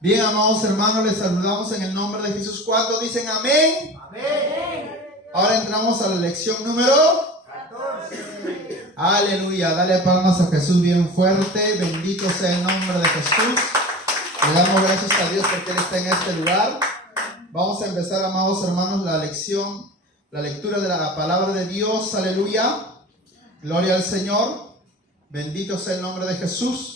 Bien, amados hermanos, les saludamos en el nombre de Jesús. ¿Cuántos dicen amén? Amén. Ahora entramos a la lección número 14. Aleluya. Dale palmas a Jesús bien fuerte. Bendito sea el nombre de Jesús. Le damos gracias a Dios porque Él está en este lugar. Vamos a empezar, amados hermanos, la lectura de la palabra de Dios. Aleluya. Gloria al Señor. Bendito sea el nombre de Jesús.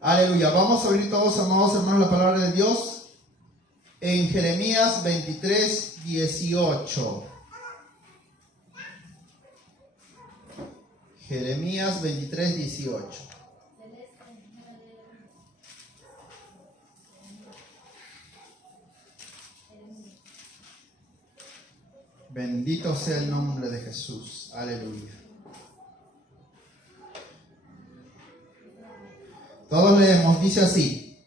Aleluya. Vamos a abrir todos, amados hermanos, la palabra de Dios en Jeremías 23, 18. Jeremías 23, 18. Bendito sea el nombre de Jesús. Aleluya. Todos leemos, dice así: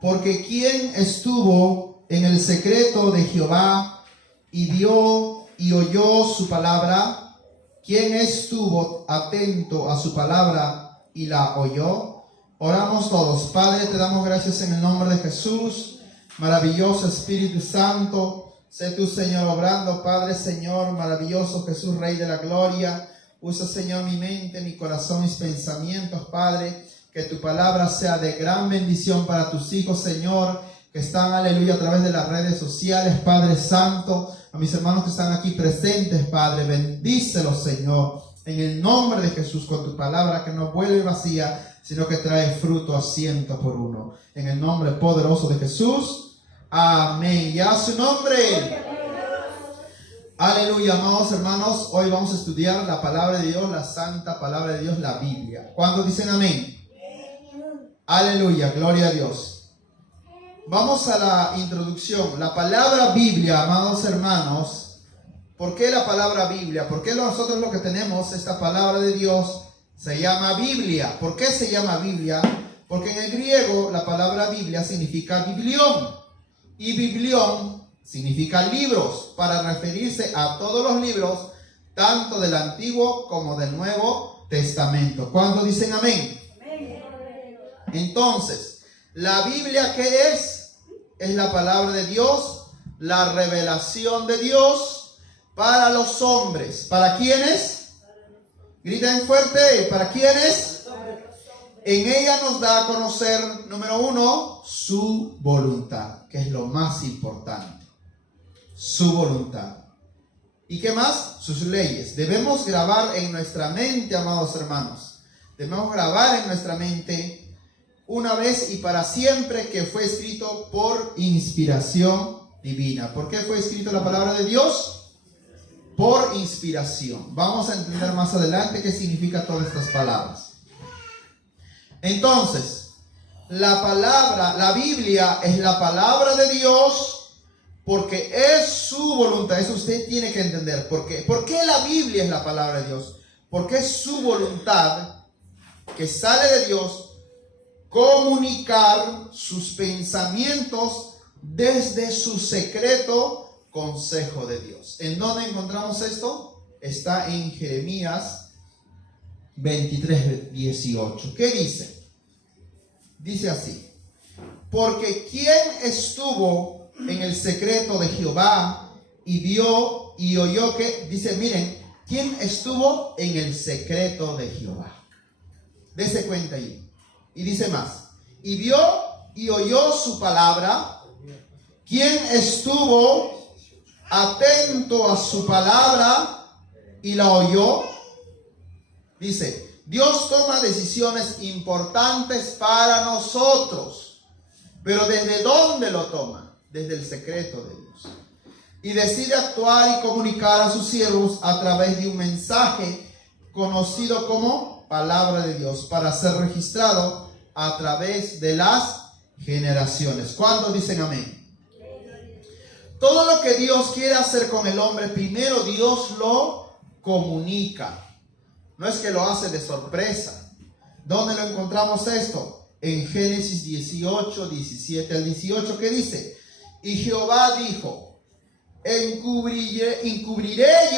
porque ¿quién estuvo en el secreto de Jehová y vio y oyó su palabra? ¿Quién estuvo atento a su palabra y la oyó? Oramos todos. Padre, te damos gracias en el nombre de Jesús. Maravilloso Espíritu Santo, sé tú, Señor, obrando. Padre, Señor, maravilloso Jesús, Rey de la Gloria. Usa, Señor, mi mente, mi corazón, mis pensamientos, Padre. Que tu palabra sea de gran bendición para tus hijos, Señor, que están, aleluya, a través de las redes sociales, Padre Santo. A mis hermanos que están aquí presentes, Padre, bendícelos, Señor, en el nombre de Jesús, con tu palabra que no vuelve vacía, sino que trae fruto a 100%. En el nombre poderoso de Jesús. Amén. Y a su nombre. Aleluya, amados hermanos. Hoy vamos a estudiar la palabra de Dios, la santa palabra de Dios, la Biblia. ¿Cuántos dicen amén? Aleluya, gloria a Dios. Vamos a la introducción. La palabra Biblia, amados hermanos. ¿Por qué la palabra Biblia? ¿Por qué nosotros lo que tenemos, esta palabra de Dios, se llama Biblia? ¿Por qué se llama Biblia? Porque en el griego la palabra Biblia significa biblión. Y biblión significa libros, para referirse a todos los libros, tanto del Antiguo como del Nuevo Testamento. ¿Cuántos dicen amén? Entonces, ¿la Biblia qué es? Es la palabra de Dios, la revelación de Dios para los hombres. ¿Para quiénes? Griten fuerte. ¿Para quiénes? En ella nos da a conocer, número 1, su voluntad, que es lo más importante. Su voluntad. ¿Y qué más? Sus leyes. Debemos grabar en nuestra mente, amados hermanos. Debemos grabar en nuestra mente una vez y para siempre que fue escrito por inspiración divina. ¿Por qué fue escrito la palabra de Dios? Por inspiración. Vamos a entender más adelante qué significa todas estas palabras. Entonces, la Biblia es la palabra de Dios porque es su voluntad. Eso usted tiene que entender. ¿Por qué? ¿Por qué la Biblia es la palabra de Dios? Porque es su voluntad que sale de Dios comunicar sus pensamientos desde su secreto consejo de Dios. ¿En dónde encontramos esto? Está en Jeremías 23, 18. ¿Qué dice? Dice así: porque ¿quién estuvo en el secreto de Jehová y vio y oyó que? Dice, miren, ¿quién estuvo en el secreto de Jehová? Dese cuenta ahí. Y dice más: y vio y oyó su palabra. ¿Quién estuvo atento a su palabra y la oyó? Dice, Dios toma decisiones importantes para nosotros. Pero ¿desde dónde lo toma? Desde el secreto de Dios. Y decide actuar y comunicar a sus siervos a través de un mensaje conocido como palabra de Dios, para ser registrado a través de las generaciones. ¿Cuántos dicen amén? Todo lo que Dios quiere hacer con el hombre, primero Dios lo comunica. No es que lo hace de sorpresa. ¿Dónde lo encontramos esto? En Génesis 18, 17 al 18, ¿qué dice? Y Jehová dijo: encubriré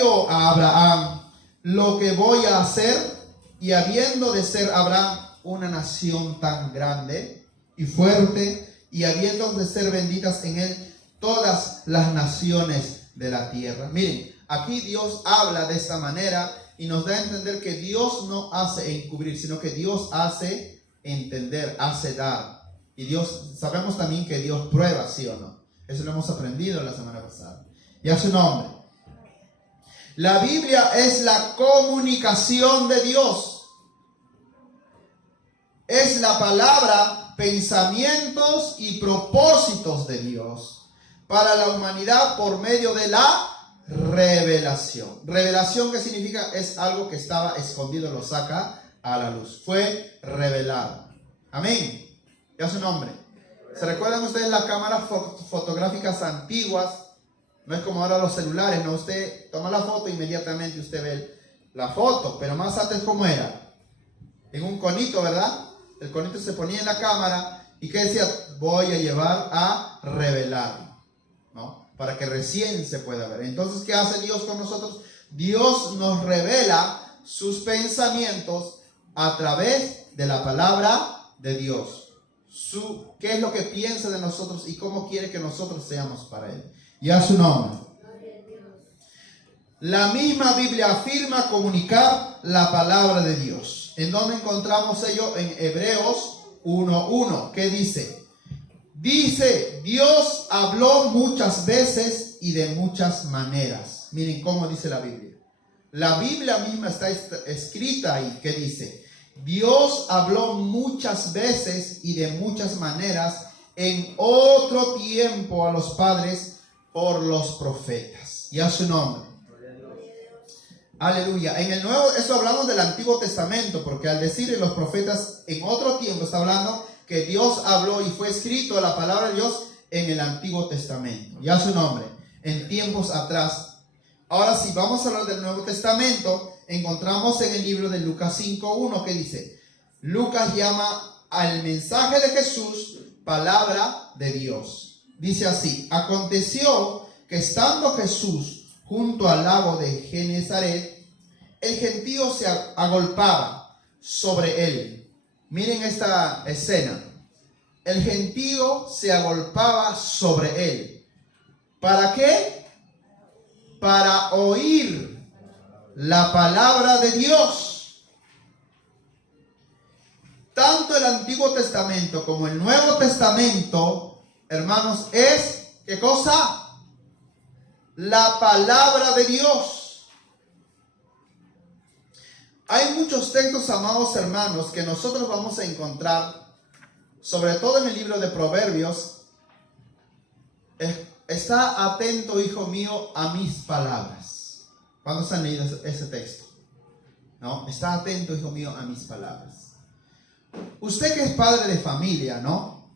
yo a Abraham lo que voy a hacer, y habiendo de ser Abraham una nación tan grande, y fuerte, y habiendo de ser benditas en él todas las naciones de la tierra. Miren, aquí Dios habla de esta manera y nos da a entender que Dios no hace encubrir, sino que Dios hace entender, hace dar. Y Dios, sabemos también que Dios prueba, ¿sí o no? Eso lo hemos aprendido la semana pasada. Y a su nombre. La Biblia es la comunicación de Dios. Es la palabra, pensamientos y propósitos de Dios para la humanidad por medio de la revelación. Revelación, ¿qué significa? Es algo que estaba escondido, lo saca a la luz. Fue revelado. Amén. Ya su nombre. ¿Se recuerdan ustedes las cámaras fotográficas antiguas? No es como ahora los celulares, ¿no? Usted toma la foto, inmediatamente usted ve la foto. Pero más antes, ¿cómo era? En un conito, ¿verdad? El conito se ponía en la cámara y ¿qué decía? Voy a llevar a revelar, ¿no? Para que recién se pueda ver. Entonces, ¿qué hace Dios con nosotros? Dios nos revela sus pensamientos a través de la palabra de Dios. Qué es lo que piensa de nosotros y cómo quiere que nosotros seamos para Él. Y a su nombre. La misma Biblia afirma comunicar la palabra de Dios. ¿En dónde encontramos ello? En Hebreos 1:1. ¿Qué dice? Dice, Dios habló muchas veces y de muchas maneras. Miren cómo dice la Biblia. La Biblia misma está escrita ahí. ¿Qué dice? Dios habló muchas veces y de muchas maneras en otro tiempo a los padres por los profetas. Y a su nombre. Aleluya. En el Nuevo, eso hablamos del Antiguo Testamento, porque al decir en los profetas en otro tiempo, está hablando que Dios habló y fue escrito la palabra de Dios en el Antiguo Testamento. Y a su nombre. En tiempos atrás. Ahora, si vamos a hablar del Nuevo Testamento, encontramos en el libro de Lucas 5:1 que dice, Lucas llama al mensaje de Jesús palabra de Dios. Dice así, aconteció que estando Jesús junto al lago de Genezaret, el gentío se agolpaba sobre él. Miren esta escena. El gentío se agolpaba sobre él. ¿Para qué? Para oír la palabra de Dios. Tanto el Antiguo Testamento como el Nuevo Testamento, hermanos, es, ¿qué cosa? La palabra de Dios. Hay muchos textos, amados hermanos, que nosotros vamos a encontrar, sobre todo en el libro de Proverbios. Está atento, hijo mío, a mis palabras. ¿Cuándo se han leído ese texto? ¿No? Está atento, hijo mío, a mis palabras. Usted que es padre de familia, ¿no?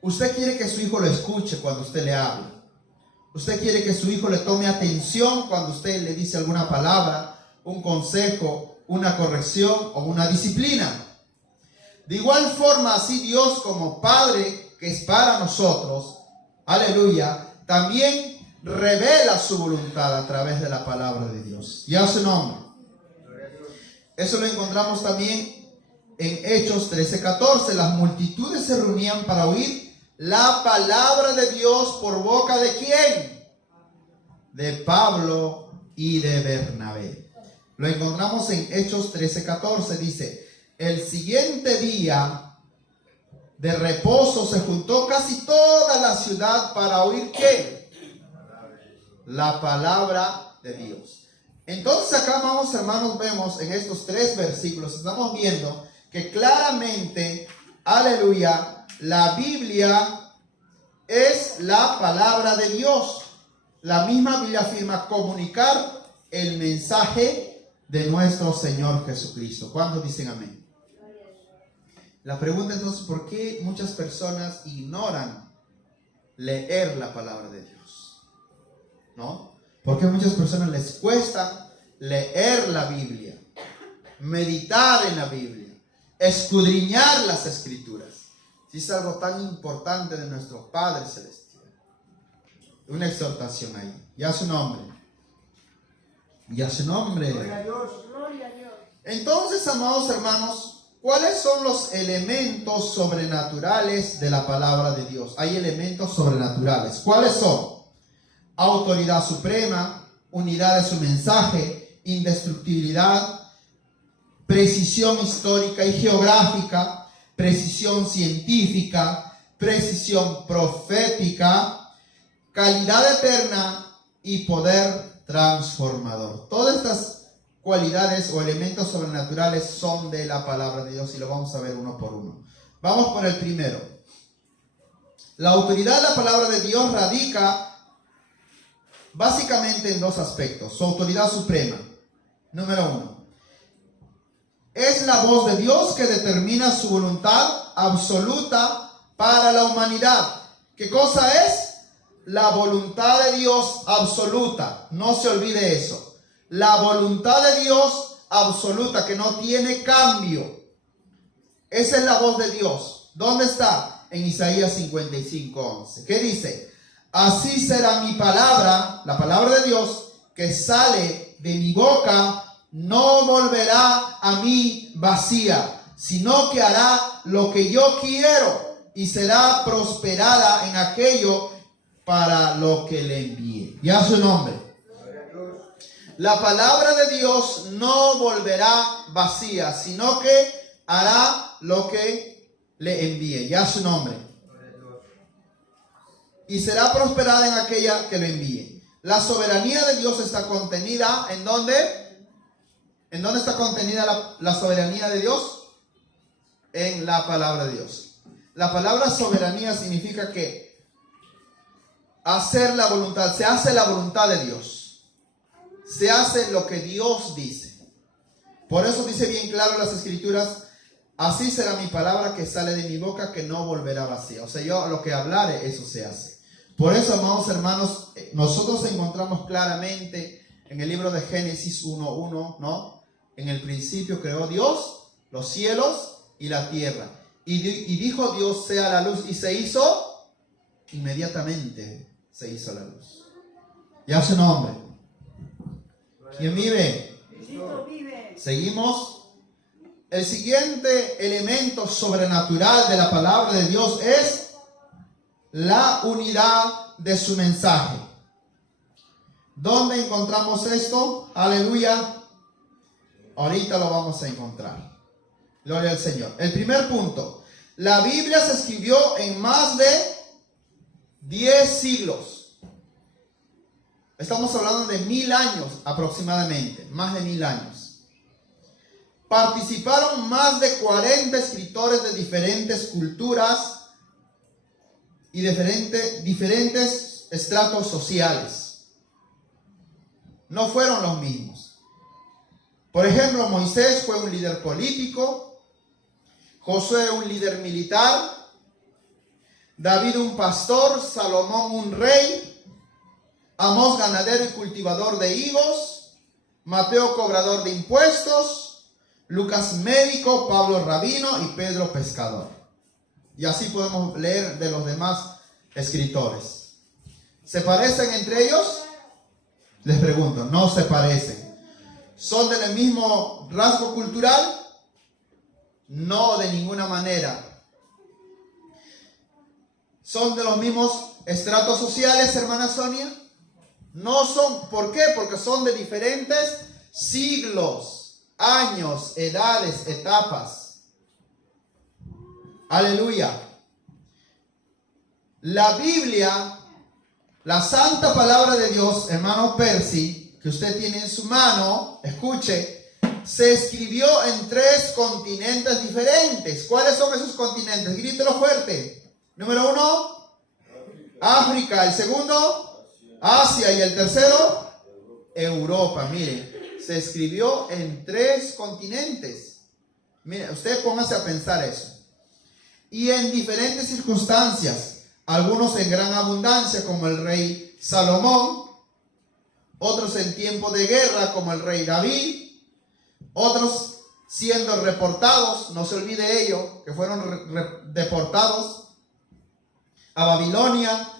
Usted quiere que su hijo lo escuche cuando usted le habla. Usted quiere que su hijo le tome atención cuando usted le dice alguna palabra, un consejo, una corrección o una disciplina. De igual forma, así Dios como Padre que es para nosotros, aleluya, también revela su voluntad a través de la palabra de Dios. Y a su nombre. Eso lo encontramos también en Hechos 13:14. Las multitudes se reunían para oír la palabra de Dios por boca de ¿quién? De Pablo y de Bernabé. Lo encontramos en Hechos 13:14. Dice, el siguiente día de reposo se juntó casi toda la ciudad para oír ¿qué? La palabra de Dios. Entonces acá, amados hermanos, vemos en estos 3 versículos, estamos viendo que claramente, aleluya, la Biblia es la palabra de Dios. La misma Biblia afirma comunicar el mensaje de nuestro Señor Jesucristo. ¿Cuántos dicen amén? La pregunta entonces, ¿por qué muchas personas ignoran leer la palabra de Dios? ¿No? ¿Por qué a muchas personas les cuesta leer la Biblia, meditar en la Biblia, escudriñar las Escrituras? Si es algo tan importante de nuestro Padre Celestial. Una exhortación ahí. Y a su nombre. Y a su nombre. Gloria a Dios. Gloria a Dios. Entonces, amados hermanos, ¿Cuáles son los elementos sobrenaturales de la palabra de Dios? Hay elementos sobrenaturales. ¿Cuáles son? Autoridad suprema, unidad de su mensaje, indestructibilidad, precisión histórica y geográfica, precisión científica, precisión profética, calidad eterna y poder transformador. Todas estas cualidades o elementos sobrenaturales son de la palabra de Dios y lo vamos a ver uno por uno. Vamos por el primero. La autoridad de la palabra de Dios radica básicamente en dos aspectos. Su autoridad suprema. Número uno. Es la voz de Dios que determina su voluntad absoluta para la humanidad. ¿Qué cosa es? La voluntad de Dios absoluta. No se olvide eso. La voluntad de Dios absoluta, que no tiene cambio. Esa es la voz de Dios. ¿Dónde está? En Isaías 55:11. ¿Qué dice? Así será mi palabra, la palabra de Dios, que sale de mi boca, no volverá a mí vacía, sino que hará lo que yo quiero y será prosperada en aquello para lo que le envíe. Ya su nombre. La palabra de Dios no volverá vacía, sino que hará lo que le envíe. Ya su nombre. Y será prosperada en aquella que le envíe. La soberanía de Dios está contenida ¿en dónde? ¿En dónde está contenida la soberanía de Dios? En la palabra de Dios. La palabra soberanía significa que hacer la voluntad, se hace la voluntad de Dios. Se hace lo que Dios dice. Por eso dice bien claro las Escrituras, así será mi palabra que sale de mi boca, que no volverá vacía. O sea, yo lo que hablare, eso se hace. Por eso, amados hermanos, nosotros encontramos claramente en el libro de Génesis 1:1, ¿no? En el principio creó Dios los cielos y la tierra. Y dijo Dios, sea la luz, y se hizo, inmediatamente se hizo la luz. Ya su nombre. ¿Quién vive? Cristo vive. Seguimos. El siguiente elemento sobrenatural de la palabra de Dios es la unidad de su mensaje. ¿Dónde encontramos esto? Aleluya. Ahorita lo vamos a encontrar. Gloria al Señor. El primer punto. La Biblia se escribió en más de 10 siglos. Estamos hablando de 1000 años aproximadamente, más de 1000 años. Participaron más de 40 escritores de diferentes culturas y diferentes estratos sociales. No fueron los mismos. Por ejemplo, Moisés fue un líder político, Josué un líder militar, David un pastor, Salomón un rey, Amós ganadero y cultivador de higos, Mateo cobrador de impuestos, Lucas médico, Pablo rabino y Pedro pescador. Y así podemos leer de los demás escritores. ¿Se parecen entre ellos? Les pregunto, no se parecen. ¿Son del mismo rasgo cultural? No, de ninguna manera. ¿Son de los mismos estratos sociales, hermana Sonia? No son. ¿Por qué? Porque son de diferentes siglos, años, edades, etapas. Aleluya. La Biblia, la santa palabra de Dios, hermano Percy, que usted tiene en su mano, escuche, se escribió en 3 continentes diferentes. ¿Cuáles son esos continentes? Grítelo fuerte. Número 1, África. El segundo, Asia. Y el tercero, Europa. Miren, se escribió en 3 continentes. Miren, usted póngase a pensar eso. Y en diferentes circunstancias. Algunos en gran abundancia, como el rey Salomón. Otros en tiempo de guerra, como el rey David. Otros siendo reportados, no se olvide ello, que fueron deportados a Babilonia.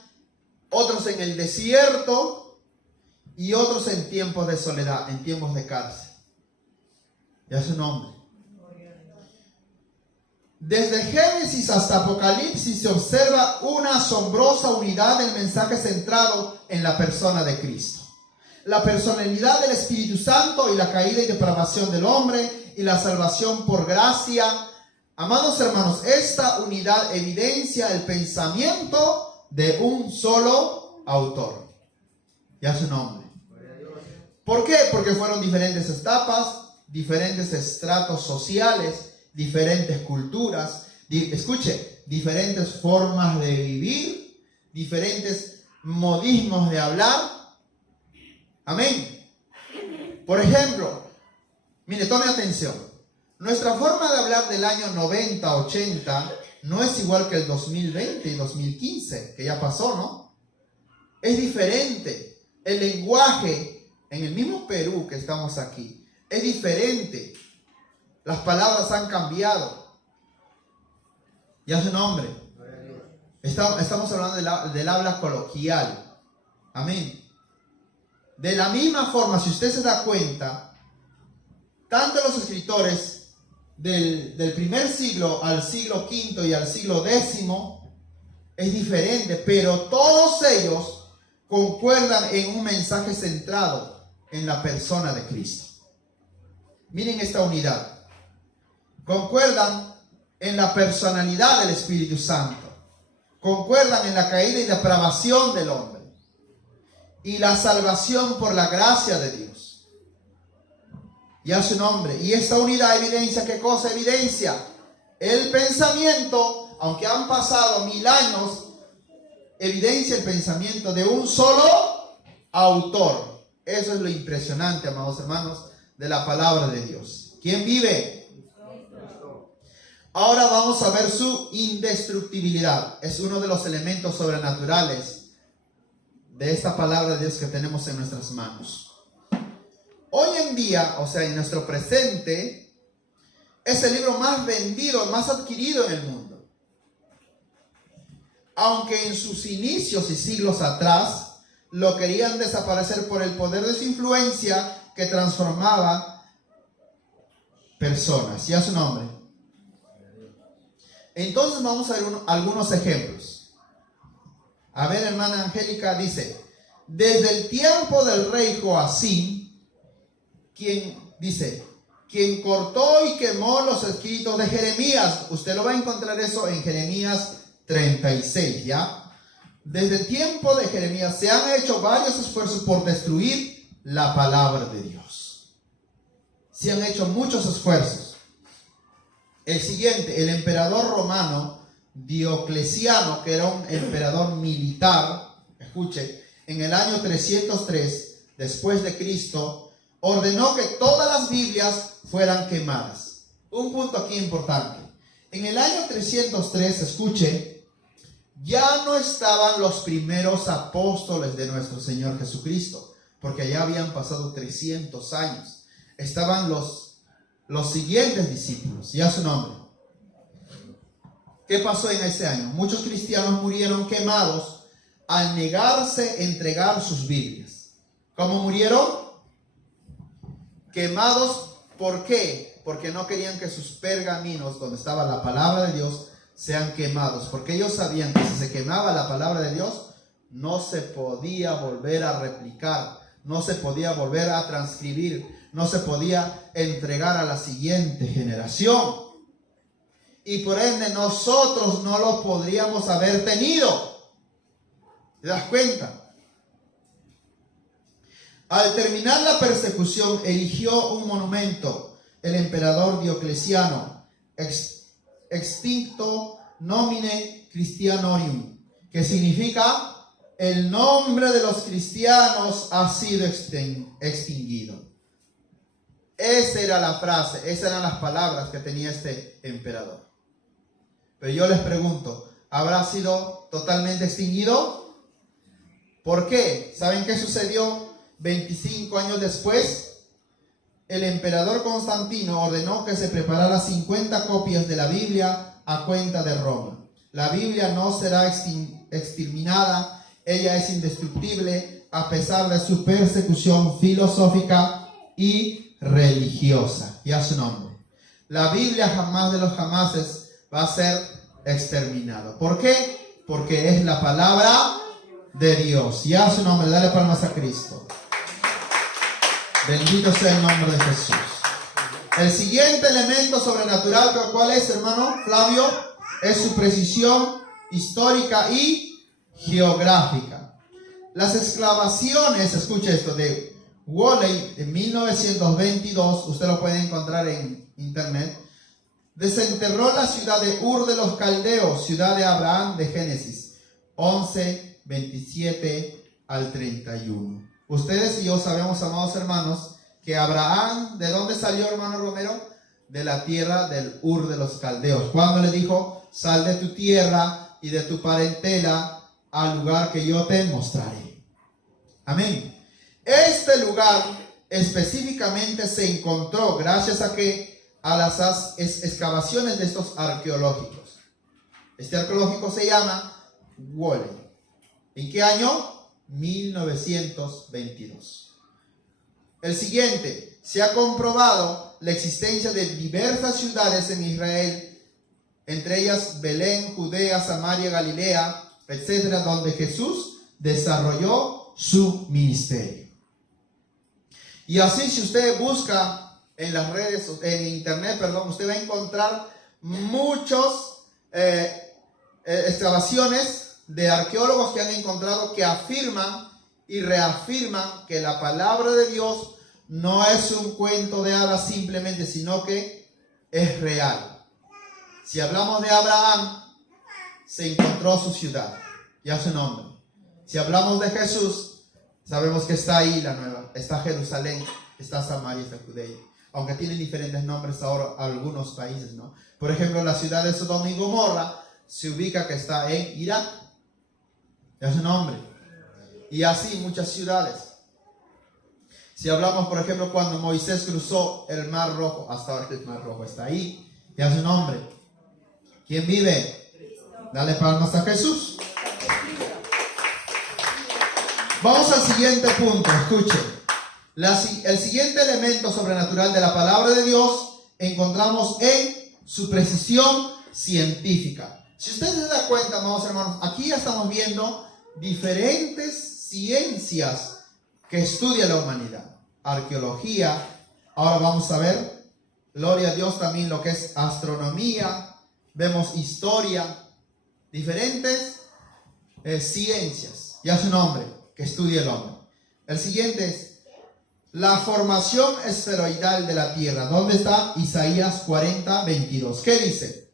Otros en el desierto y otros en tiempos de soledad, en tiempos de cárcel. Ya su nombre. Desde Génesis hasta Apocalipsis se observa una asombrosa unidad del mensaje centrado en la persona de Cristo. La personalidad del Espíritu Santo y la caída y depravación del hombre y la salvación por gracia. Amados hermanos, esta unidad evidencia el pensamiento de un solo autor. Ya su nombre. ¿Por qué? Porque fueron diferentes etapas, diferentes estratos sociales, diferentes culturas, escuche, diferentes formas de vivir, diferentes modismos de hablar. Amén. Por ejemplo, mire, tome atención. Nuestra forma de hablar del año 90, 80 no es igual que el 2020 y 2015, que ya pasó, ¿no? Es diferente. El lenguaje en el mismo Perú que estamos aquí es diferente. Las palabras han cambiado. Ya su nombre. Estamos hablando del habla coloquial. Amén. De la misma forma, si usted se da cuenta, tanto los escritores del primer siglo al siglo V y al siglo X es diferente, pero todos ellos concuerdan en un mensaje centrado en la persona de Cristo. Miren esta unidad. Concuerdan en la personalidad del Espíritu Santo. Concuerdan en la caída y depravación del hombre. Y la salvación por la gracia de Dios. Y a su nombre. Y esta unidad evidencia, ¿qué cosa evidencia? El pensamiento, aunque han pasado 1000 años, evidencia el pensamiento de un solo autor. Eso es lo impresionante, amados hermanos, de la palabra de Dios. ¿Quién vive? Ahora vamos a ver su indestructibilidad. Es uno de los elementos sobrenaturales de esta palabra de Dios que tenemos en nuestras manos. Hoy en día, o sea, en nuestro presente, es el libro más vendido, más adquirido en el mundo. Aunque en sus inicios y siglos atrás lo querían desaparecer por el poder de su influencia que transformaba personas. ¿Ya su nombre? Entonces vamos a ver algunos ejemplos. A ver, hermana Angélica, dice, desde el tiempo del rey Joacim, quien cortó y quemó los escritos de Jeremías. Usted lo va a encontrar eso en Jeremías 36, ¿ya? Desde el tiempo de Jeremías se han hecho varios esfuerzos por destruir la palabra de Dios. Se han hecho muchos esfuerzos. El siguiente, el emperador romano Diocleciano, que era un emperador militar, escuche, en el año 303 después de Cristo, ordenó que todas las Biblias fueran quemadas. Un punto aquí importante. En el año 303, escuche, ya no estaban los primeros apóstoles de nuestro Señor Jesucristo, porque ya habían pasado 300 años. Estaban los siguientes discípulos, ya su nombre. ¿Qué pasó en ese año? Muchos cristianos murieron quemados al negarse a entregar sus Biblias. ¿Cómo murieron? Quemados, ¿por qué? Porque no querían que sus pergaminos, donde estaba la palabra de Dios, sean quemados. Porque ellos sabían que si se quemaba la palabra de Dios, no se podía volver a replicar, no se podía volver a transcribir, no se podía entregar a la siguiente generación. Y por ende nosotros no lo podríamos haber tenido. ¿Te das cuenta? Al terminar la persecución, erigió un monumento el emperador Diocleciano, Extincto nomine Christianorium, que significa el nombre de los cristianos ha sido extinguido. Esa era la frase, esas eran las palabras que tenía este emperador. Pero yo les pregunto, ¿habrá sido totalmente extinguido? ¿Por qué? ¿Saben qué sucedió 25 años después? El emperador Constantino ordenó que se preparara 50 copias de la Biblia a cuenta de Roma. La Biblia no será exterminada, ella es indestructible a pesar de su persecución filosófica y religiosa. Ya su nombre. La Biblia jamás de los jamases va a ser exterminado. ¿Por qué? Porque es la palabra de Dios. Y a su nombre, dale palmas a Cristo. Bendito sea el nombre de Jesús. El siguiente elemento sobrenatural, ¿cuál es, hermano Flavio? Es su precisión histórica y geográfica. Las excavaciones, escuche esto, de Woolley en 1922, usted lo puede encontrar en internet, desenterró la ciudad de Ur de los Caldeos, ciudad de Abraham, de Génesis 11, 27 al 31. Ustedes y yo sabemos, amados hermanos, que Abraham, ¿de dónde salió, hermano Romero? De la tierra del Ur de los Caldeos. Cuando le dijo, sal de tu tierra y de tu parentela al lugar que yo te mostraré. Amén. Este lugar específicamente se encontró gracias a las excavaciones de estos arqueológicos. Este arqueológico se llama Woolley. ¿En qué año? 1922. El siguiente, se ha comprobado la existencia de diversas ciudades en Israel, entre ellas Belén, Judea, Samaria, Galilea, etcétera, donde Jesús desarrolló su ministerio. Y así, si usted busca en las redes, en internet, usted va a encontrar muchas excavaciones de arqueólogos que han encontrado que afirman y reafirman que la palabra de Dios no es un cuento de hadas simplemente, sino que es real. Si hablamos de Abraham, se encontró su ciudad, ya su nombre. Si hablamos de Jesús, sabemos que está ahí la nueva, está Jerusalén, está Samaria, está Judea. Aunque tienen diferentes nombres ahora algunos países, ¿no? Por ejemplo, la ciudad de Sodoma y Gomorra se ubica que está en Irak, ya su nombre. Y así muchas ciudades. Si hablamos, por ejemplo, cuando Moisés cruzó el Mar Rojo, hasta ahora el Mar Rojo está ahí, ya su nombre. ¿Quién vive? Dale palmas a Jesús. Vamos al siguiente punto, escuche. El siguiente elemento sobrenatural de la palabra de Dios encontramos en su precisión científica. Si usted se da cuenta, amados hermanos, aquí ya estamos viendo diferentes ciencias que estudia la humanidad. Arqueología, ahora vamos a ver, gloria a Dios, también lo que es astronomía, vemos historia, diferentes ciencias, ya su nombre, que estudia el hombre. El siguiente es la formación esferoidal de la tierra. ¿Dónde está? Isaías 40, 22. ¿Qué dice?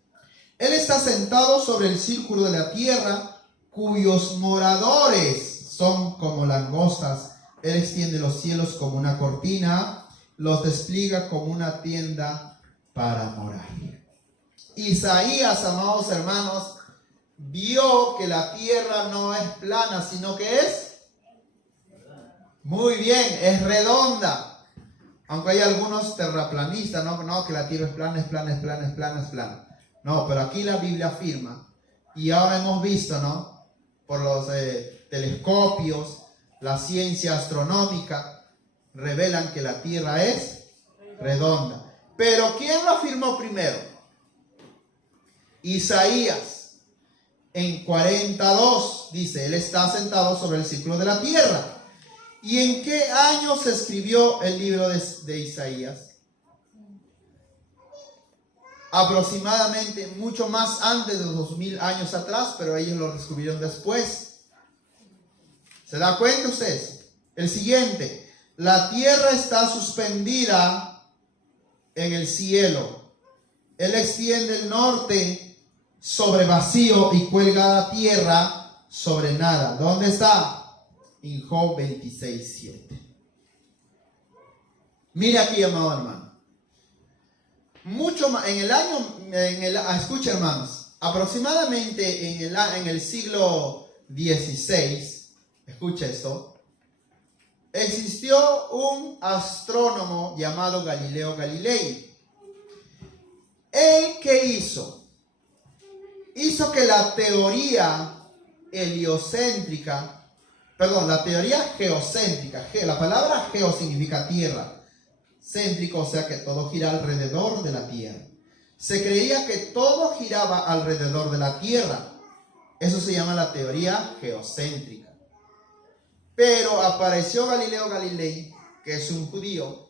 Él está sentado sobre el círculo de la tierra, cuyos moradores son como langostas. Él extiende los cielos como una cortina, los despliega como una tienda para morar. Isaías, amados hermanos, vio que la tierra no es plana, sino que es, muy bien, es redonda. Aunque hay algunos terraplanistas, no, que la tierra es plana, es plana, es plana, es plana, es plana. No, pero aquí la Biblia afirma, y ahora hemos visto, ¿no? Por los telescopios, la ciencia astronómica, revelan que la tierra es redonda. Pero ¿quién lo afirmó primero? Isaías, en 42, dice, él está sentado sobre el círculo de la tierra. ¿Y en qué año se escribió el libro de Isaías? Aproximadamente mucho más antes de 2000 años atrás, pero ellos lo descubrieron después. ¿Se da cuenta ustedes? El siguiente, la tierra está suspendida en el cielo. Él extiende el norte sobre vacío y cuelga la tierra sobre nada. ¿Dónde está? En Job 26, 7. Mira aquí, amado hermano. Mucho más, escucha hermanos, aproximadamente en el siglo XVI, escucha esto, existió un astrónomo llamado Galileo Galilei. ¿Él qué hizo? Hizo que la teoría la teoría geocéntrica, la palabra geo significa tierra, céntrico, o sea que todo gira alrededor de la tierra. Se creía que todo giraba alrededor de la Tierra. Eso se llama la teoría geocéntrica. Pero apareció Galileo Galilei, que es un judío,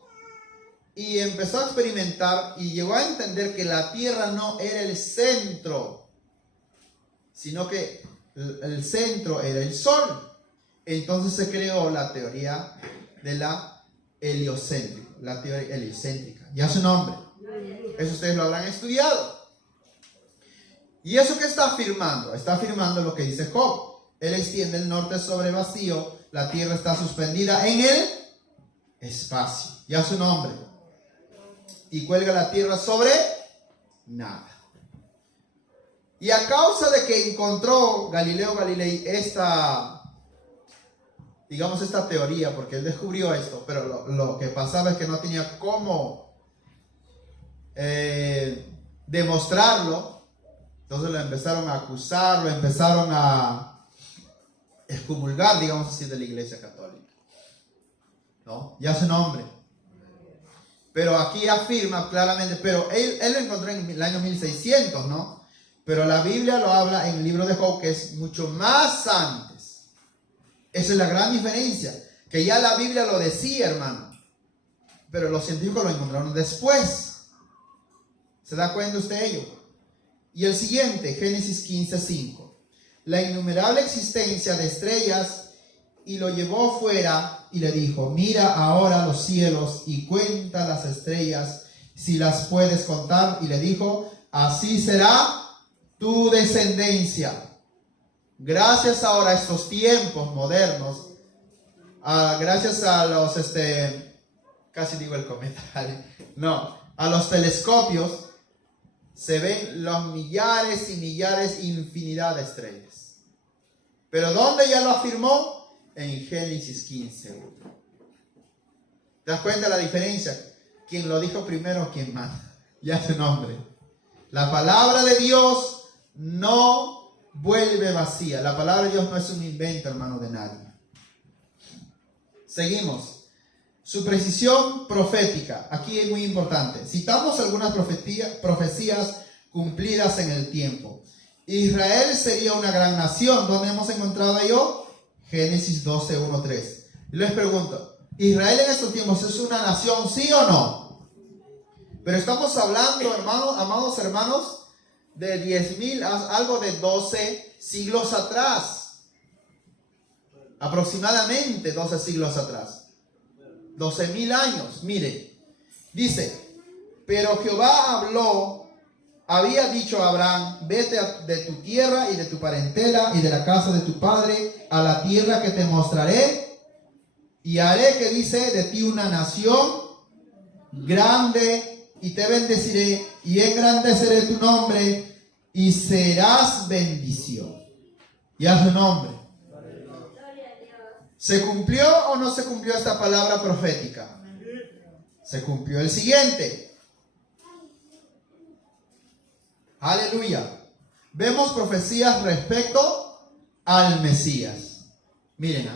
y empezó a experimentar y llegó a entender que la Tierra no era el centro, sino que el centro era el Sol. Entonces se creó la teoría de la heliocéntrica, la teoría heliocéntrica. Ya su nombre. Eso ustedes lo habrán estudiado. ¿Y eso qué está afirmando? Está afirmando lo que dice Job. Él extiende el norte sobre vacío, la tierra está suspendida en el espacio. Ya su nombre. Y cuelga la tierra sobre nada. Y a causa de que encontró Galileo Galilei esta teoría, porque él descubrió esto, pero lo que pasaba es que no tenía cómo demostrarlo. Entonces lo empezaron a acusar, lo empezaron a excomulgar, digamos así, de la Iglesia Católica, ¿no? Ya su nombre. Pero aquí afirma claramente, pero él lo encontró en el año 1600, ¿no? Pero la Biblia lo habla en el libro de Job, que es mucho más antes. Esa es la gran diferencia, que ya la Biblia lo decía, hermano, pero los científicos lo encontraron después. ¿Se da cuenta usted de ello? Y el siguiente, Génesis 15:5. La innumerable existencia de estrellas, y lo llevó fuera y le dijo: mira ahora los cielos y cuenta las estrellas, si las puedes contar. Y le dijo: así será tu descendencia. Gracias ahora a estos tiempos modernos, gracias a los, casi digo el cometa, no, a los telescopios, se ven los millares y millares, infinidad de estrellas. Pero ¿dónde ya lo afirmó? En Génesis 15. ¿Te das cuenta de la diferencia? ¿Quién lo dijo primero? ¿Quién más? Ya su nombre. La palabra de Dios no vuelve vacía. La palabra de Dios no es un invento, hermano, de nadie. Seguimos. Su precisión profética. Aquí es muy importante. Citamos algunas profecías cumplidas en el tiempo. Israel sería una gran nación. ¿Dónde hemos encontrado yo? Génesis 12:1-3. Les pregunto, ¿Israel en estos tiempos es una nación, sí o no? Pero estamos hablando, hermanos, amados hermanos, de 10,000, algo de 12 siglos atrás. Aproximadamente 12 siglos atrás. 12,000 años. Mire, dice: pero Jehová había dicho a Abraham: vete de tu tierra y de tu parentela y de la casa de tu padre a la tierra que te mostraré, y haré, que dice, de ti una nación grande, y te bendeciré y engrandeceré tu nombre y serás bendición. Y a su nombre. ¿Se cumplió o no se cumplió esta palabra profética? Se cumplió. El siguiente. Aleluya. Vemos profecías respecto al Mesías. Miren,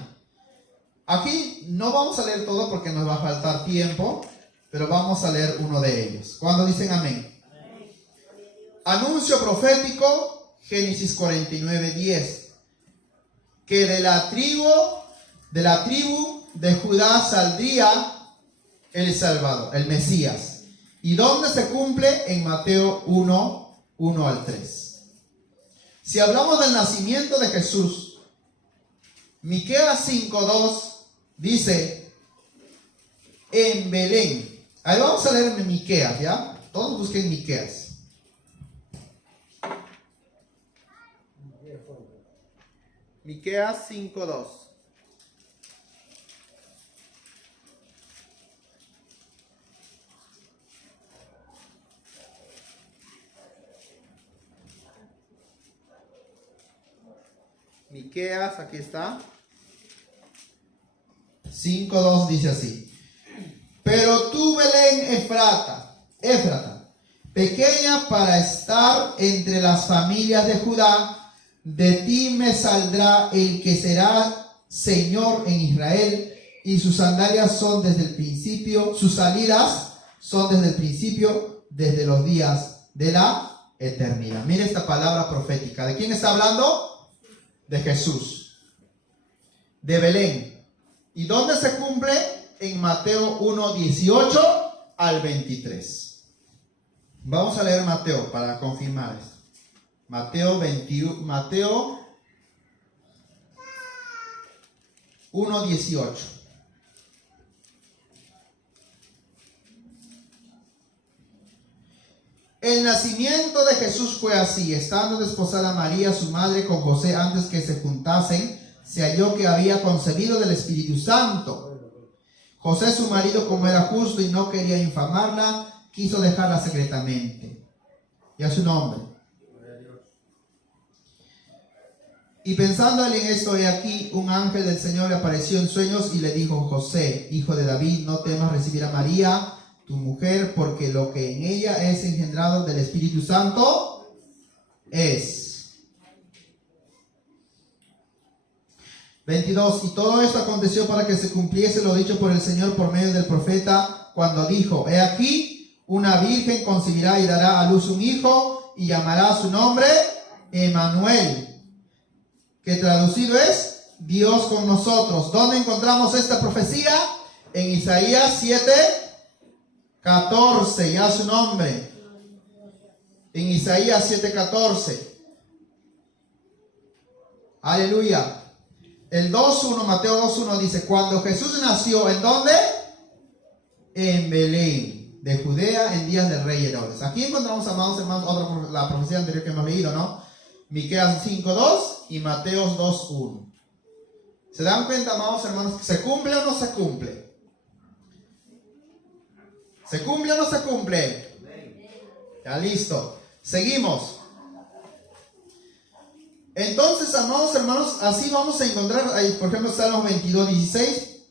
aquí no vamos a leer todo porque nos va a faltar tiempo, pero vamos a leer uno de ellos. ¿Cuándo dicen amén? Anuncio profético, Génesis 49:10. Que de la tribu de Judá saldría el Salvador, el Mesías. ¿Y dónde se cumple? En Mateo 1:1-3. Si hablamos del nacimiento de Jesús, Miqueas 5:2 dice: en Belén. Ahí vamos a leer en Miqueas, ¿ya? Todos busquen Miqueas. Miqueas 5:2. Miqueas, aquí está. 5:2 dice así: pero tú, Belén Éfrata, pequeña para estar entre las familias de Judá, de ti me saldrá el que será Señor en Israel, y sus sandalias son desde el principio, sus salidas son desde el principio, desde los días de la eternidad. Mire esta palabra profética. ¿De quién está hablando? De Jesús. De Belén. ¿Y dónde se cumple? En Mateo 1, 18 al 23. Vamos a leer Mateo para confirmar esto. Mateo 1, 18. El nacimiento de Jesús fue así. Estando desposada María, su madre, con José, antes que se juntasen, se halló que había concebido del Espíritu Santo. José, su marido, como era justo y no quería infamarla, quiso dejarla secretamente. Y a su nombre. Y pensando él en esto, he aquí, un ángel del Señor le apareció en sueños y le dijo: José, hijo de David, no temas recibir a María, tu mujer, porque lo que en ella es engendrado del Espíritu Santo es. 22. Y todo esto aconteció para que se cumpliese lo dicho por el Señor por medio del profeta, cuando dijo: he aquí, una virgen concebirá y dará a luz un hijo, y llamará su nombre Emmanuel, que traducido es Dios con nosotros. ¿Dónde encontramos esta profecía? En Isaías 7:14, ya su nombre. En Isaías 7:14. Aleluya. El 2:1, Mateo 2:1 dice: cuando Jesús nació, ¿en dónde? En Belén de Judea, en días del rey Herodes. Aquí encontramos, amados hermanos, la profecía anterior que hemos leído, ¿no? Miqueas 5:2 y Mateos 2:1. ¿Se dan cuenta, amados hermanos, que se cumple o no se cumple? ¿Se cumple o no se cumple? Ya listo. Seguimos. Entonces, amados hermanos, así vamos a encontrar, por ejemplo, Salmos 22:16,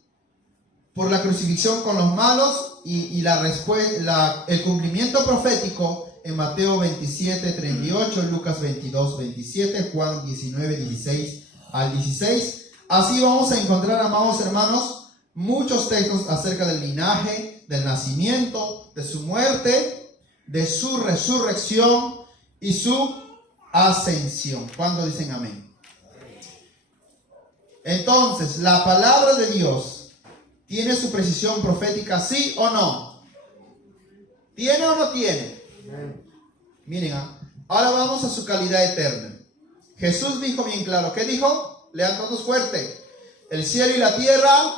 por la crucifixión con los malos y el cumplimiento profético en Mateo 27:38, Lucas 22:27, Juan 19:16 al 16. Así vamos a encontrar, amados hermanos, muchos textos acerca del linaje, del nacimiento, de su muerte, de su resurrección y su ascensión. ¿Cuándo dicen amén? Entonces, la palabra de Dios tiene su precisión profética, ¿sí o no? ¿Tiene o no tiene? Miren, ahora vamos a su calidad eterna. Jesús dijo bien claro. ¿Qué dijo? Lean todos fuerte. El cielo y la tierra,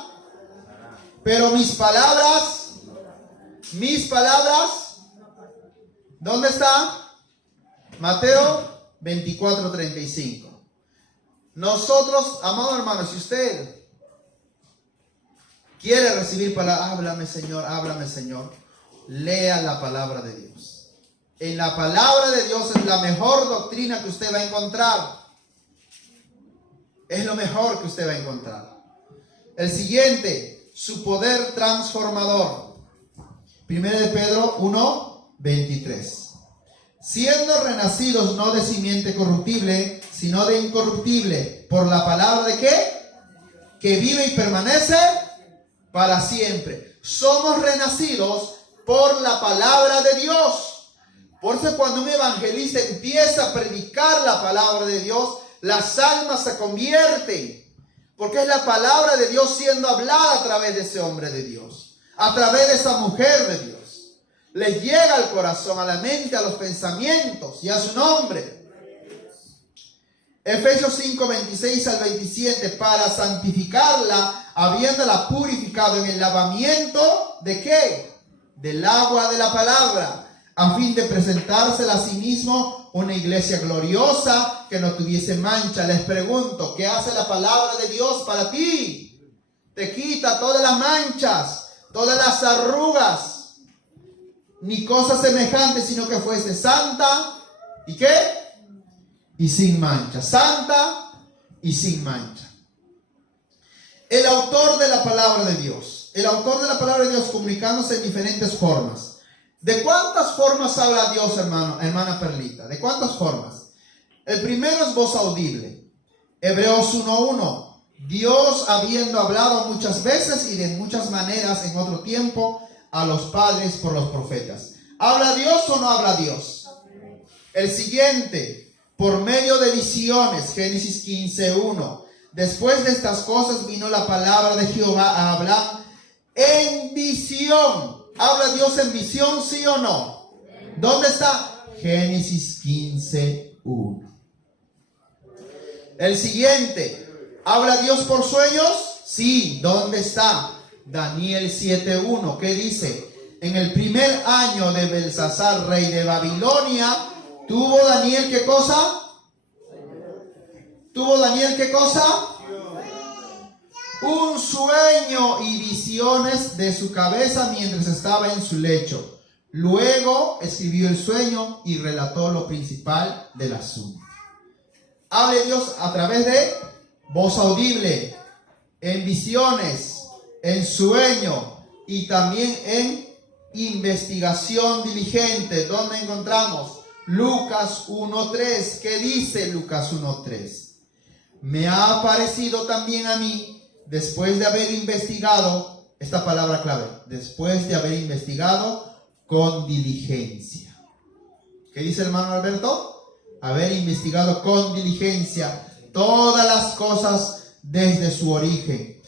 pero mis palabras, ¿dónde está? Mateo 24:35. Nosotros, amado hermano, si usted quiere recibir palabra, háblame Señor, lea la palabra de Dios. En la palabra de Dios es la mejor doctrina que usted va a encontrar. Es lo mejor que usted va a encontrar. El siguiente, su poder transformador. 1 de Pedro 1:23. Siendo renacidos no de simiente corruptible, sino de incorruptible, por la palabra ¿de qué? Que vive y permanece para siempre. Somos renacidos por la palabra de Dios. Por eso cuando un evangelista empieza a predicar la palabra de Dios, las almas se convierten. Porque es la palabra de Dios siendo hablada a través de ese hombre de Dios, a través de esa mujer de Dios. Les llega al corazón, a la mente, a los pensamientos y a su nombre. Efesios 5:26 al 27, para santificarla, habiéndola purificado en el lavamiento ¿de qué? Del agua de la palabra, a fin de presentársela a sí mismo una iglesia gloriosa que no tuviese mancha. Les pregunto, ¿qué hace la palabra de Dios para ti? Te quita todas las manchas, todas las arrugas, ni cosas semejantes, sino que fuese santa, ¿y qué? Y sin mancha. Santa y sin mancha. El autor de la palabra de Dios. El autor de la palabra de Dios comunicándose en diferentes formas. ¿De cuántas formas habla Dios, hermana Perlita? ¿De cuántas formas? El primero es voz audible. Hebreos 1:1. Dios habiendo hablado muchas veces y de muchas maneras en otro tiempo a los padres por los profetas. ¿Habla Dios o no habla Dios? El siguiente, por medio de visiones, Génesis 15:1. Después de estas cosas vino la palabra de Jehová a Abraham en visión. ¿Habla Dios en visión, sí o no? ¿Dónde está? Génesis 15:1. El siguiente, ¿habla Dios por sueños? Sí. ¿Dónde está? Daniel 7:1. ¿Qué dice? En el primer año de Belsasar, rey de Babilonia, ¿tuvo Daniel qué cosa? ¿Tuvo Daniel qué cosa? Un sueño y visiones de su cabeza mientras estaba en su lecho. Luego escribió el sueño y relató lo principal del asunto. Hable Dios a través de voz audible, en visiones, en sueño y también en investigación diligente. ¿Dónde encontramos? Lucas 1:3. ¿Qué dice Lucas 1:3? Me ha aparecido también a mí, después de haber investigado, esta palabra clave, después de haber investigado con diligencia. ¿Qué dice el hermano Alberto? Haber investigado con diligencia todas las cosas desde su origen.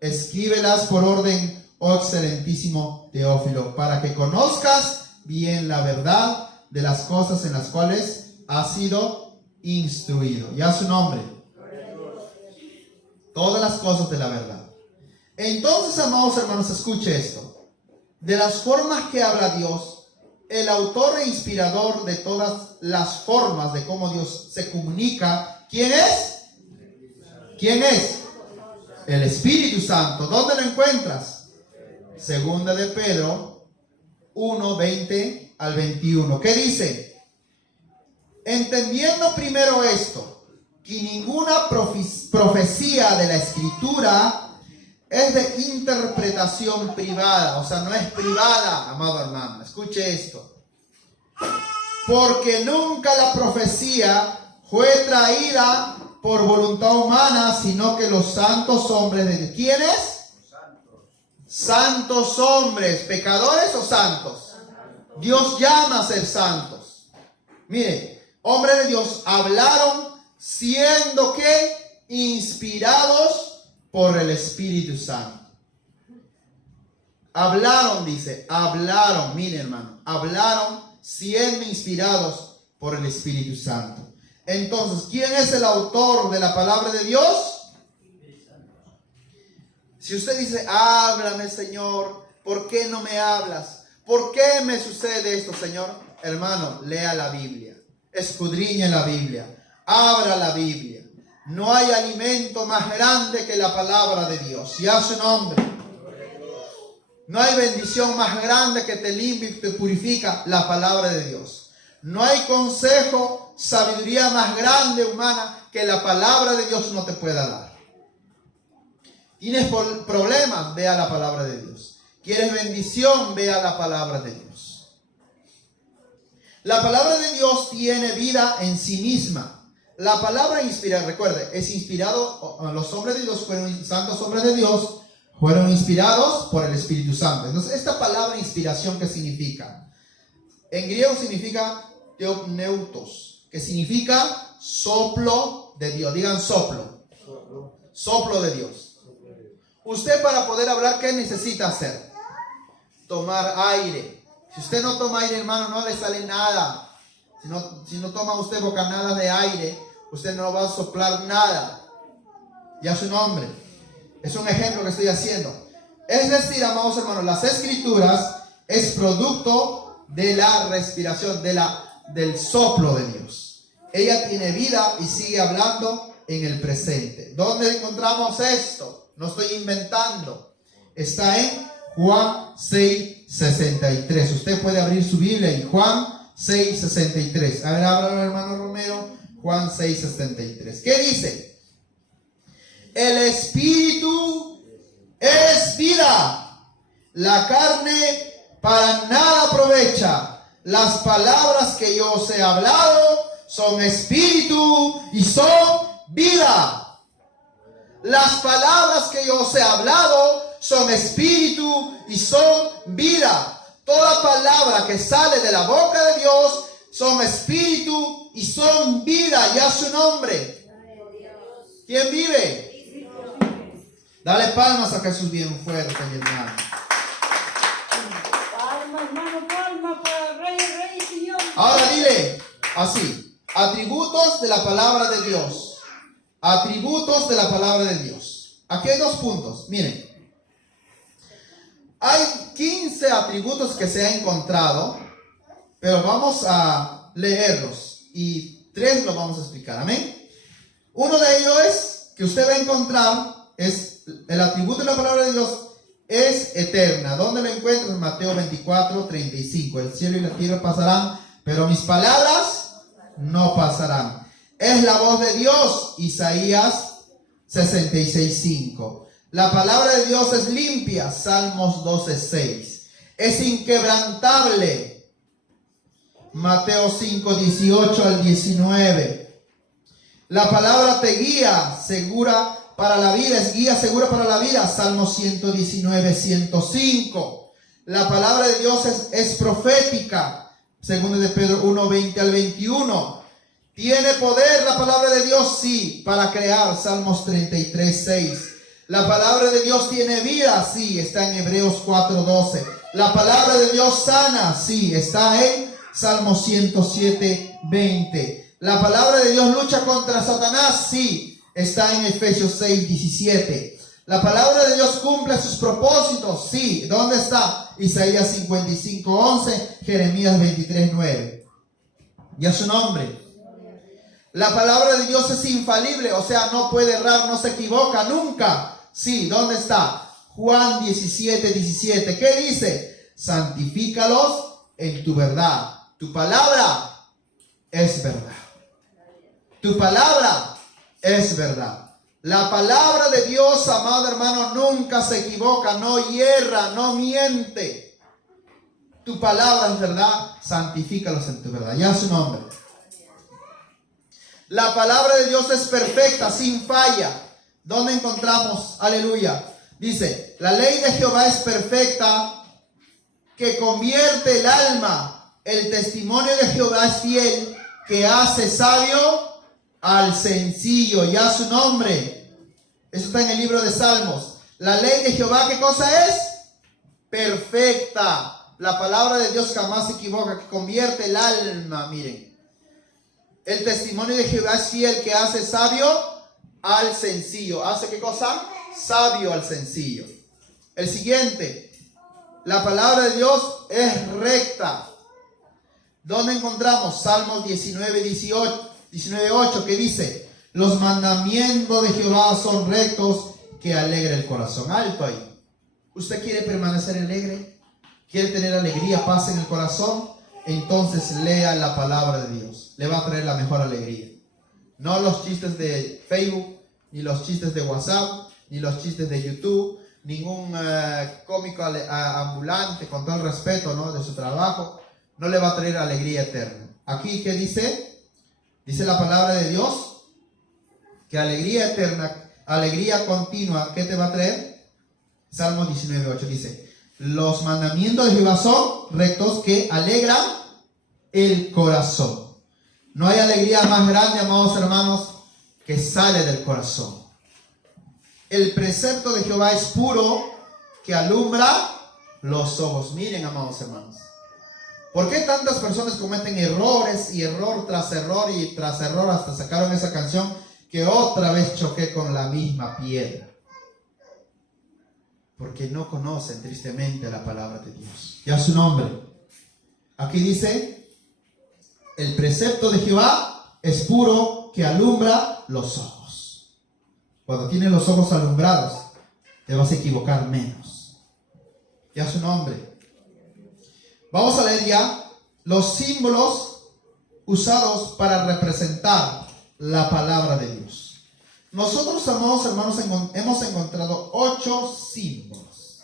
Escríbelas por orden, oh excelentísimo Teófilo, para que conozcas bien la verdad de las cosas en las cuales has sido instruido. Ya su nombre. Todas las cosas de la verdad. Entonces, amados hermanos, escuche esto. De las formas que habla Dios, el autor e inspirador de todas las formas de cómo Dios se comunica, ¿quién es? ¿Quién es? El Espíritu Santo. ¿Dónde lo encuentras? Segunda de Pedro 1:20 al 21. ¿Qué dice? Entendiendo primero esto, que ninguna profecía de la Escritura es de interpretación privada. O sea, no es privada, amado hermano. Escuche esto. Porque nunca la profecía fue traída por voluntad humana, sino que los santos hombres de Dios. ¿Quiénes? Santos hombres. ¿Pecadores o santos? Dios llama a ser santos. Mire, hombres de Dios hablaron siendo que inspirados por el Espíritu Santo. Hablaron, dice, hablaron, mire hermano, hablaron siendo inspirados por el Espíritu Santo. Entonces, ¿quién es el autor de la palabra de Dios? Si usted dice, háblame Señor, ¿por qué no me hablas? ¿Por qué me sucede esto, Señor? Hermano, lea la Biblia, escudriñe la Biblia. Abra la Biblia. No hay alimento más grande que la palabra de Dios. Y a su nombre. No hay bendición más grande que te limpia y te purifica, la palabra de Dios. No hay consejo, sabiduría más grande humana que la palabra de Dios no te pueda dar. ¿Tienes problemas? Ve a la palabra de Dios. ¿Quieres bendición? Ve a la palabra de Dios. La palabra de Dios tiene vida en sí misma. La palabra inspirada, recuerde, es inspirado, los hombres de Dios fueron santos hombres de Dios, fueron inspirados por el Espíritu Santo. Entonces, esta palabra inspiración, ¿qué significa? En griego significa theopneutos, que significa soplo de Dios. Digan soplo. Soplo de Dios. Usted para poder hablar, ¿qué necesita hacer? Tomar aire. Si usted no toma aire, hermano, no le sale nada. Si no toma usted bocanadas de aire, usted no va a soplar nada. Ya su nombre. Es un ejemplo que estoy haciendo. Es decir, amados hermanos, las Escrituras es producto de la respiración, del soplo de Dios. Ella tiene vida y sigue hablando en el presente. ¿Dónde encontramos esto? No estoy inventando. Está en Juan 6:63. Usted puede abrir su Biblia en Juan 6:63. A ver, háblalo, hermano Romero. Juan 6:63. ¿Qué dice? El Espíritu es vida. La carne para nada aprovecha. Las palabras que yo os he hablado son espíritu y son vida. Las palabras que yo os he hablado son espíritu y son vida. Toda palabra que sale de la boca de Dios son espíritu y son vida, ya su nombre. ¿Quién vive? Dale palmas a Jesús bien fuerte, mi hermano. Palma, hermano, palma para Rey, Rey, Señor. Ahora dile así: atributos de la palabra de Dios. Atributos de la palabra de Dios. Aquí hay 2 puntos. Miren, hay 15 atributos que se han encontrado, pero vamos a leerlos y 3 los vamos a explicar. Amén. Uno de ellos es que usted va a encontrar, es el atributo de la palabra de Dios es eterna. ¿Dónde lo encuentras? En Mateo 24, 35. El cielo y la tierra pasarán, pero mis palabras no pasarán. Es la voz de Dios. Isaías 66, 5. La palabra de Dios es limpia. Salmos 12, 6. Es inquebrantable. Mateo 5, 18 al 19. La palabra te guía segura para la vida, es guía segura para la vida. Salmo 119, 105. La palabra de Dios es profética. Segundo de Pedro 1, 20 al 21. ¿Tiene poder la palabra de Dios? Sí, para crear. Salmos 33, 6. La palabra de Dios tiene vida. Sí, está en Hebreos 4, 12. La palabra de Dios sana. Sí, está en Salmos 107, 20. La palabra de Dios lucha contra Satanás. Sí, está en Efesios 6, 17. La palabra de Dios cumple sus propósitos. Sí, ¿dónde está? Isaías 55, 11, Jeremías 23, 9. Ya su nombre. La palabra de Dios es infalible, o sea, no puede errar, no se equivoca nunca. Sí, ¿dónde está? Juan 17, 17. ¿Qué dice? Santifícalos en tu verdad. Tu palabra es verdad. Tu palabra es verdad. La palabra de Dios, amado hermano, nunca se equivoca, no hierra, no miente. Tu palabra es verdad, santifícalos en tu verdad. Ya su nombre. La palabra de Dios es perfecta, sin falla. ¿Dónde encontramos? Aleluya. Dice, la ley de Jehová es perfecta, que convierte el alma. El testimonio de Jehová es fiel, que hace sabio al sencillo. Ya su nombre. Eso está en el libro de Salmos. La ley de Jehová, ¿qué cosa es? Perfecta. La palabra de Dios jamás se equivoca, que convierte el alma. Miren. El testimonio de Jehová es fiel, que hace sabio al sencillo. ¿Hace qué cosa? Sabio al sencillo. El siguiente. La palabra de Dios es recta. ¿Dónde encontramos? Salmos 19, 8, que dice: los mandamientos de Jehová son rectos, que alegra el corazón. Alto ahí. ¿Usted quiere permanecer alegre? ¿Quiere tener alegría, paz en el corazón? Entonces lea la palabra de Dios. Le va a traer la mejor alegría. No los chistes de Facebook, ni los chistes de WhatsApp, ni los chistes de YouTube, ningún cómico ambulante, con todo el respeto, ¿no?, de su trabajo, no le va a traer alegría eterna. Aquí, ¿qué dice? Dice la palabra de Dios que alegría eterna, alegría continua, ¿qué te va a traer? Salmo 19, 8 dice: los mandamientos de Jehová son rectos, que alegran el corazón. No hay alegría más grande, amados hermanos, que sale del corazón. El precepto de Jehová es puro, que alumbra los ojos. Miren, amados hermanos, ¿por qué tantas personas cometen errores y error tras error y tras error hasta sacaron esa canción que otra vez choqué con la misma piedra? Porque no conocen tristemente la palabra de Dios. Ya su nombre. Aquí dice: el precepto de Jehová es puro, que alumbra los ojos. Cuando tienes los ojos alumbrados, te vas a equivocar menos. Ya su nombre. Vamos a leer ya los símbolos usados para representar la palabra de Dios. Nosotros, amados hermanos, hemos encontrado 8 símbolos,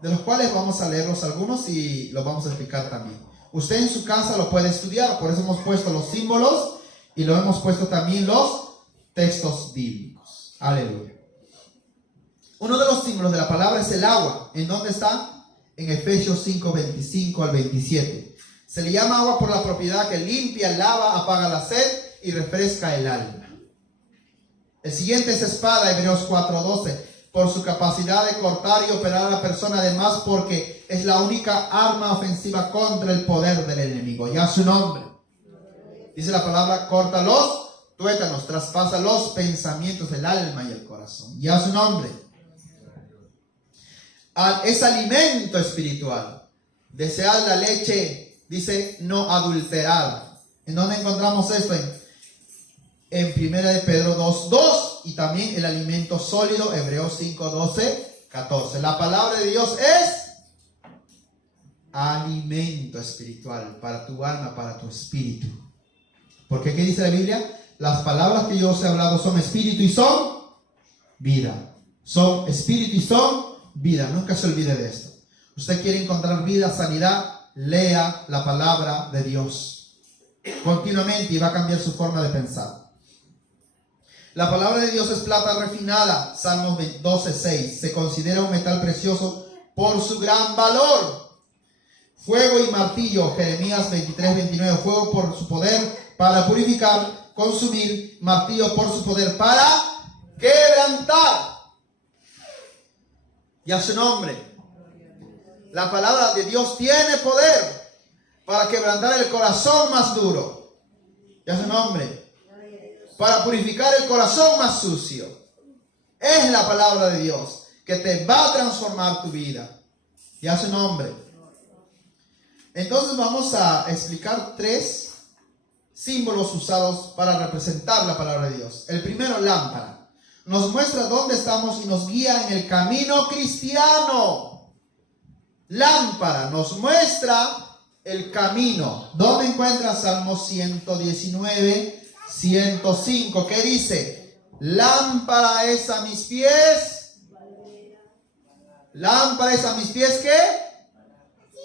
de los cuales vamos a leerlos algunos y los vamos a explicar también. Usted en su casa lo puede estudiar, por eso hemos puesto los símbolos y lo hemos puesto también los textos bíblicos. Aleluya. Uno de los símbolos de la palabra es el agua. ¿En dónde está? En Efesios 5, 25 al 27. Se le llama agua por la propiedad que limpia, lava, apaga la sed y refresca el alma. El siguiente es espada, Hebreos 4:12. Por su capacidad de cortar y operar a la persona, además porque es la única arma ofensiva contra el poder del enemigo. Ya su nombre. Dice la palabra, corta los tuétanos, traspasa los pensamientos del alma y el corazón. Ya su nombre. Es alimento espiritual. Desear la leche, dice, no adulterada. ¿En dónde encontramos esto? En 1 de Pedro 2:2 y también el alimento sólido, Hebreos 5:12-14. La palabra de Dios es alimento espiritual para tu alma, para tu espíritu. Porque ¿qué dice la Biblia? Las palabras que yo os he hablado son espíritu y son vida. Son espíritu y son vida. Nunca se olvide de esto. Usted quiere encontrar vida, sanidad, lea la palabra de Dios continuamente y va a cambiar su forma de pensar. La palabra de Dios es plata refinada, Salmos 12:6. Se considera un metal precioso por su gran valor. Fuego y martillo, Jeremías 23:29. Fuego por su poder para purificar, consumir. Martillo por su poder para quebrantar. Ya su nombre. La palabra de Dios tiene poder para quebrantar el corazón más duro. Ya su nombre. Para purificar el corazón más sucio. Es la palabra de Dios que te va a transformar tu vida. Ya su nombre. Entonces vamos a explicar 3 símbolos usados para representar la palabra de Dios. El primero, lámpara. Nos muestra dónde estamos y nos guía en el camino cristiano. Lámpara nos muestra el camino. ¿Dónde encuentra Salmo 119:105? ¿Qué dice? Lámpara es a mis pies. Lámpara es a mis pies, ¿qué?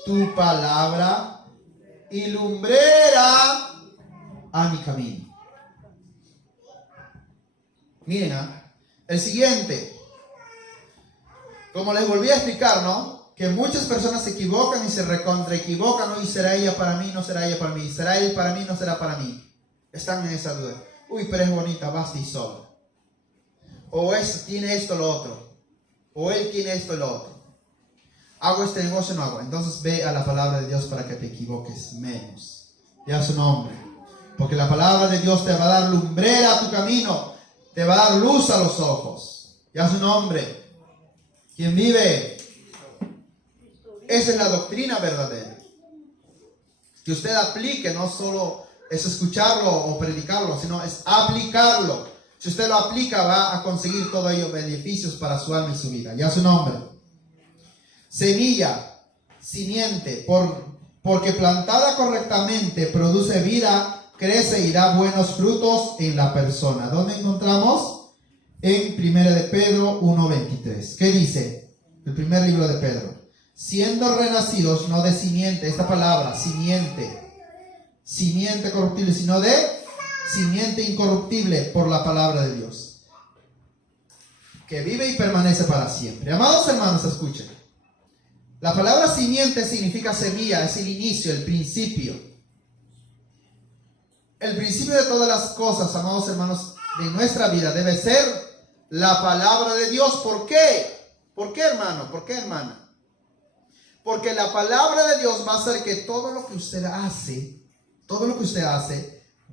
Tu palabra y lumbrera a mi camino. Miren, el siguiente. Como les volví a explicar, ¿no? Que muchas personas se equivocan y se recontra equivocan, ¿no? Y será ella para mí, no será ella para mí. Será él para mí, no será para mí. Están en esa duda. Uy, pero es bonita, basta y sola. O tiene esto, lo otro. O él tiene esto, lo otro. Hago este negocio, no hago. Entonces ve a la palabra de Dios para que te equivoques menos. Ya su nombre. Porque la palabra de Dios te va a dar lumbrera a tu camino. Te va a dar luz a los ojos. Ya su nombre. ¿Quién vive? Esa es la doctrina verdadera. Que usted aplique, no solo es escucharlo o predicarlo, sino es aplicarlo. Si usted lo aplica, va a conseguir todos ellos beneficios para su alma y su vida. Ya su nombre. Semilla, simiente, porque plantada correctamente produce vida, crece y da buenos frutos en la persona. ¿Dónde encontramos? En 1 de Pedro 1:23. ¿Qué dice? El primer libro de Pedro. Siendo renacidos, no de simiente, esta palabra, simiente corruptible, sino de simiente incorruptible por la palabra de Dios, que vive y permanece para siempre. Amados hermanos, escuchen. La palabra simiente significa semilla, es el inicio, el principio. El principio de todas las cosas, amados hermanos, de nuestra vida debe ser la palabra de Dios. ¿Por qué? ¿Por qué, hermano? ¿Por qué, hermana? Porque la palabra de Dios va a hacer que todo lo que usted hace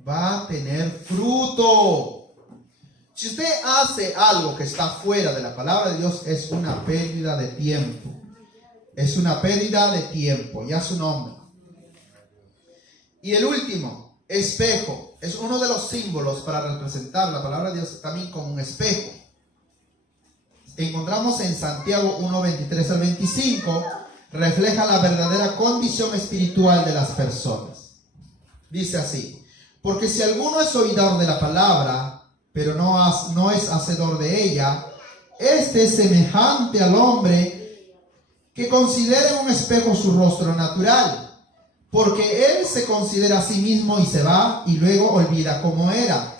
va a tener fruto. Si usted hace algo que está fuera de la palabra de Dios, es una pérdida de tiempo. Es una pérdida de tiempo, ya su nombre. Y el último, espejo. Es uno de los símbolos para representar la palabra de Dios también como un espejo. Encontramos en Santiago 1:23-25, refleja la verdadera condición espiritual de las personas. Dice así: porque si alguno es oidor de la palabra, pero no es hacedor de ella, este es semejante al hombre que considera en un espejo su rostro natural, porque él se considera a sí mismo y se va y luego olvida cómo era.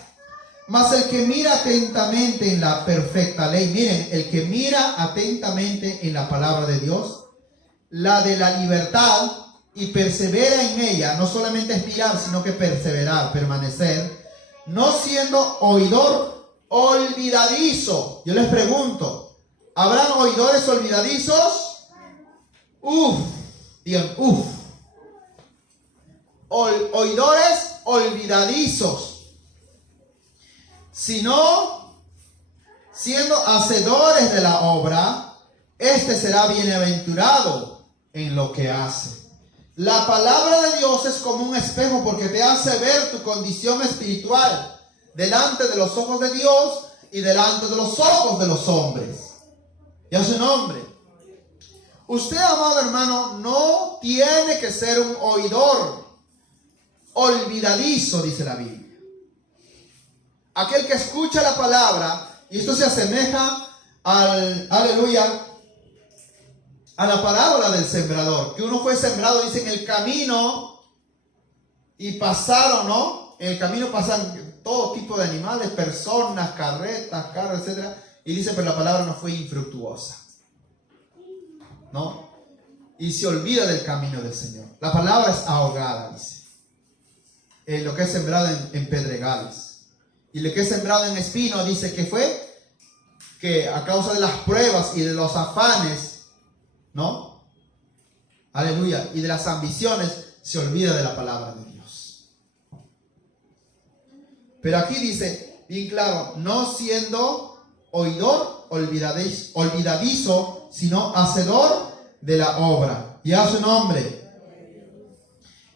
Mas el que mira atentamente en la perfecta ley, miren, el que mira atentamente en la palabra de Dios, la de la libertad, y persevera en ella, no solamente espiar, sino que perseverar, permanecer, no siendo oidor olvidadizo. Yo les pregunto, ¿habrán oidores olvidadizos? Digan, oidores olvidadizos, sino siendo hacedores de la obra, este será bienaventurado en lo que hace. La palabra de Dios es como un espejo porque te hace ver tu condición espiritual delante de los ojos de Dios y delante de los ojos de los hombres. Y a su nombre. Usted, amado hermano, no tiene que ser un oidor olvidadizo, dice la Biblia. Aquel que escucha la palabra, y esto se asemeja aleluya, a la parábola del sembrador, que uno fue sembrado, dice, en el camino, y pasaron, ¿no? En el camino pasan todo tipo de animales, personas, carretas, carros, etc. Y dice, pero la palabra no fue infructuosa, ¿no? Y se olvida del camino del Señor. La palabra es ahogada, dice. Lo que es sembrado en pedregales. Y lo que es sembrado en espino, dice que fue que a causa de las pruebas y de los afanes, ¿no? Aleluya. Y de las ambiciones, se olvida de la palabra de Dios. Pero aquí dice, bien claro, no siendo oidor olvidadizo, sino hacedor de la obra. Y a su nombre.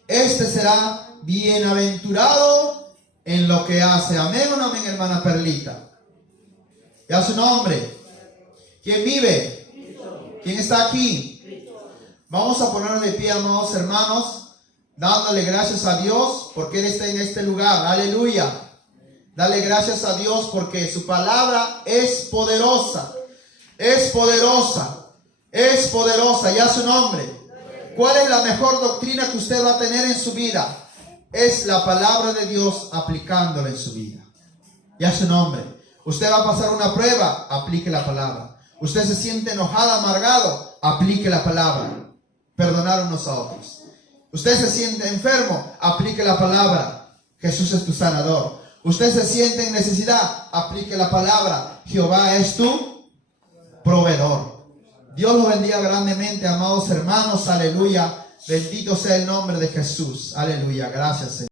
Este será bienaventurado en lo que hace. Amén o no amén, hermana Perlita. Y a su nombre. ¿Quién vive? ¿Quién está aquí? Vamos a ponernos de pie, amados hermanos, dándole gracias a Dios porque Él está en este lugar. Aleluya. Dale gracias a Dios porque su palabra es poderosa. Es poderosa. Es poderosa. Y a su nombre. ¿Cuál es la mejor doctrina que usted va a tener en su vida? Es la palabra de Dios aplicándola en su vida. Y a su nombre. Usted va a pasar una prueba, aplique la palabra. Usted se siente enojado, amargado, aplique la palabra. Perdonar unos a otros. Usted se siente enfermo, aplique la palabra. Jesús es tu sanador. Usted se siente en necesidad, aplique la palabra. Jehová es tu proveedor. Dios los bendiga grandemente, amados hermanos. Aleluya. Bendito sea el nombre de Jesús. Aleluya. Gracias, Señor.